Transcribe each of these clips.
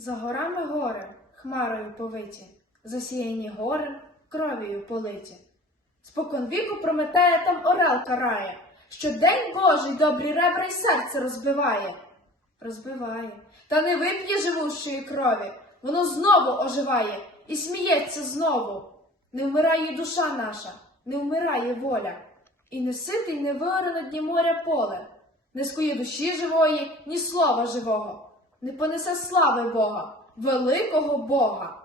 За горами гори, хмарою повиті, засіяні гори, кров'ю политі. Спокон віку Прометея там орел карає, що день Божий добрі ребра й серце розбиває. Розбиває, та не вип'є живущої крові, воно знову оживає і сміється знову. Не вмирає душа наша, не вмирає воля, і не ситий, не виоре дні моря поле, не скує душі живої, ні слова живого, не понесе слави Бога, великого Бога.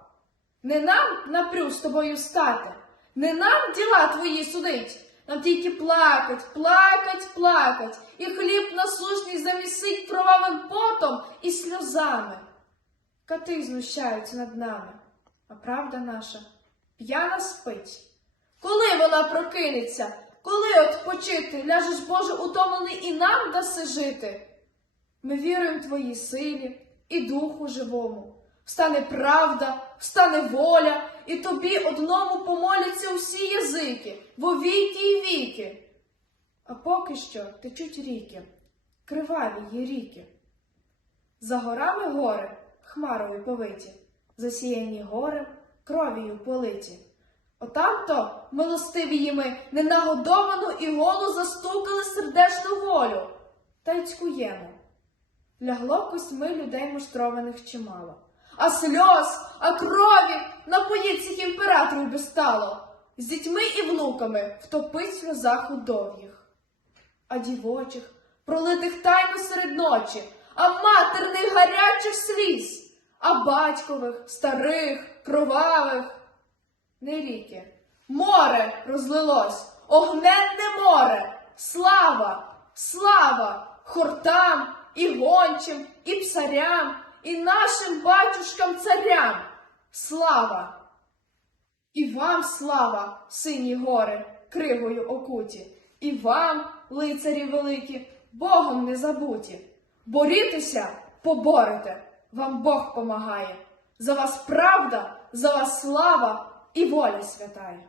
Не нам напрю з тобою стати, не нам діла твої судить, нам тільки плакать, плакать, плакать, і хліб насушний замісить кровавим потом і сльозами. Кати знущаються над нами, а правда наша п'яна спить. Коли вона прокинеться, коли отпочити, ляжеш, Боже, утомлений і нам даси жити. Ми віруємо в Твої силі і Духу живому. Встане правда, встане воля, і тобі одному помоляться усі язики, во віки і віки. А поки що течуть ріки, криваві є ріки. За горами гори, хмарою повиті, засіяні гори, кров'ю политі. Отак-то, милостиві ми, ненагодовану і голу застукали сердечну волю, та й цькуємо. Лягло косьми людей муштрованих чимало, а сльоз, а крові напоїть цих імператорів би стало, з дітьми і внуками втопить сльозах удовгих, а дівочих, пролитих тайно серед ночі, а матерних гарячих сліз, а батькових, старих, кровавих. Не ріки, море розлилось, огненне море, слава, слава, хортам і гончим, і псарям, і нашим батюшкам царям. Слава! І вам слава, сині гори, кривою окуті, і вам, лицарі великі, Богом не забуті. Борітеся, поборете, вам Бог помагає. За вас правда, за вас слава і воля святая.